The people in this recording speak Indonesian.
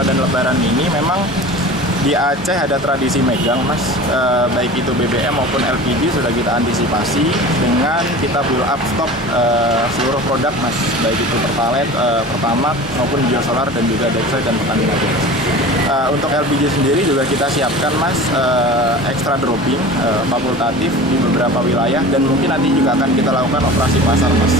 Ramadan Lebaran ini memang di Aceh ada tradisi megang, Mas. Baik itu BBM maupun LPG sudah kita antisipasi dengan kita build up stok seluruh produk, Mas. Baik itu Pertalite, Pertamax maupun biosolar dan juga Dexoid dan Pertamina Gas. Untuk LPG sendiri juga kita siapkan, Mas, extra dropping fakultatif di beberapa wilayah dan mungkin nanti juga akan kita lakukan operasi pasar, Mas.